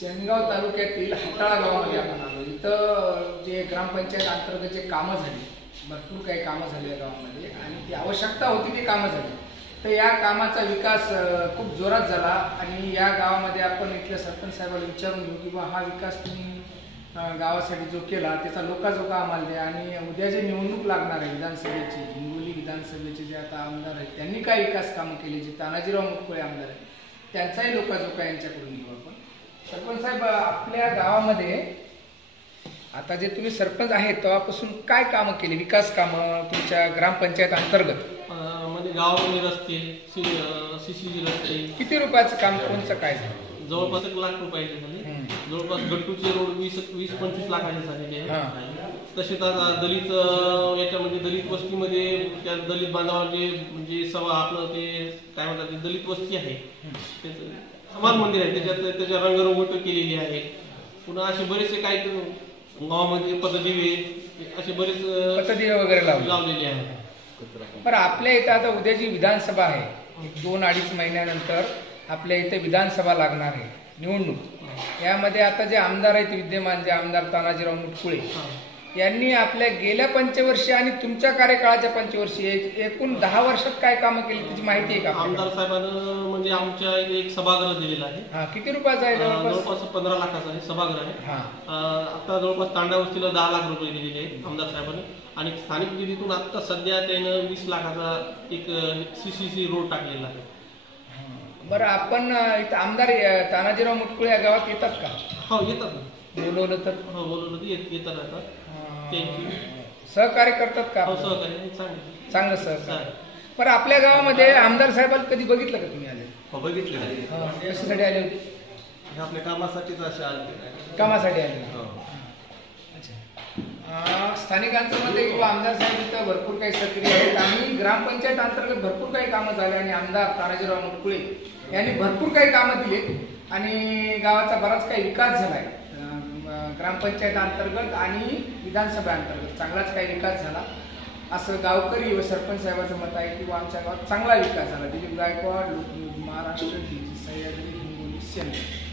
शेनगाव तालुक्यातील हाताळा गावामध्ये आपण आलो. इथं जे ग्रामपंचायत अंतर्गत जे कामं झाली, भरपूर काही कामं झाली या गावामध्ये आणि ती आवश्यकता होती ती कामं झाली. तर या कामाचा विकास खूप जोरात झाला आणि या गावामध्ये आपण इथल्या सरपंच साहेबांना विचारून घेऊ की बा हा विकास तुम्ही गावासाठी जो केला त्याचा लोकाजोगा आम्हाला द्या आणि उद्या जे निवडणूक लागणार आहे विधानसभेची, हिंगोली विधानसभेचे जे आता आमदार आहेत त्यांनी काय विकास कामं केली, जे तानाजीराव मुटकुळे आमदार आहेत त्यांचाही लोकाजोगा यांच्याकडून घेऊ आपण. सरपंच साहेब, आपल्या गावामध्ये आता जे तुम्ही सरपंच आहेत तेव्हापासून काय कामं केली, विकास कामं तुमच्या ग्रामपंचायत अंतर्गत? म्हणजे गावामध्ये रस्ते, सीसी रस्ते. किती रुपयाचं काम, कोणचं काय? जवळपास 1 लाख रुपयाचे झाले. जवळपास गट्टूचे रोड 20-25 लाखाचे झालेले आहेत. तसेच आता दलित याच्यामध्ये दलित वस्तीमध्ये त्या दलित बांधवांचे म्हणजे आपलं ते काय म्हणतात दलित वस्ती आहे, समाज मंदिर आहे, त्याच्या रंगरंगोटी केलेली आहे. पुन्हा असे बरेचसे काही गावामध्ये पतदिवे असे बरेच पतदिवे वगैरे लावलेले आहेत. पण आपल्या इथं आता उद्या जी विधानसभा आहे, 2-2.5 महिन्यानंतर आपल्या इथे विधानसभा लागणार आहे, निवडणूक. यामध्ये आता जे आमदार आहेत विद्यमान, जे आमदार तानाजीराव मुटकुळे यांनी आपल्या गेल्या पंचवर्षी आणि तुमच्या कार्यकाळाच्या पंचवर्षी एकूण 10 वर्षात काय कामं केली त्याची माहिती आहे का? आमदार साहेबांना म्हणजे आमच्या इथे एक सभागृह दिलेला आहे. किती रुपयाचा आहे? जवळपास 15 लाखाचा आहे सभागृह आहे. आता जवळपास तांडा वस्तीला 10 लाख रुपये दिलेले आहेत आमदार साहेबांनी आणि स्थानिक निधीतून आता सध्या त्यानं 20 लाखाचा एक सीसीसी रोड टाकलेला आहे. बरं, आपण इथं आमदार तानाजीराव मुटकुळे या गावात येतात का? हो, येतात ना. बोलवलं तर? हो, बोलवलं तर येतात. सहकार्य करतात का? हो, सहकार्य चांगलं सहकार्य. पण आपल्या गावामध्ये आमदार साहेबांना कधी बघितलं का तुम्ही? आले? हो, बघितले. कशासाठी आले होते? आपल्या कामासाठीच असे आले. कामासाठी आले. स्थानिकांचं मत आहे की आमदार साहेब इथं भरपूर काही सक्रिय आहेत आणि ग्रामपंचायत अंतर्गत भरपूर काही कामं झाली आणि आमदार तानाजीराव मुटकुळे यांनी भरपूर काही कामं दिली आणि गावाचा बराच काही विकास झाला आहे. ग्रामपंचायत अंतर्गत आणि विधानसभा अंतर्गत चांगलाच काही विकास झाला असं गावकरी व सरपंच साहेबांचं मत आहे की आमच्या गावात चांगला विकास झाला. दिलीप गायकवाड, लोकन्यूज महाराष्ट्र, सह्याद्री, हिंगोली, शेनगाव.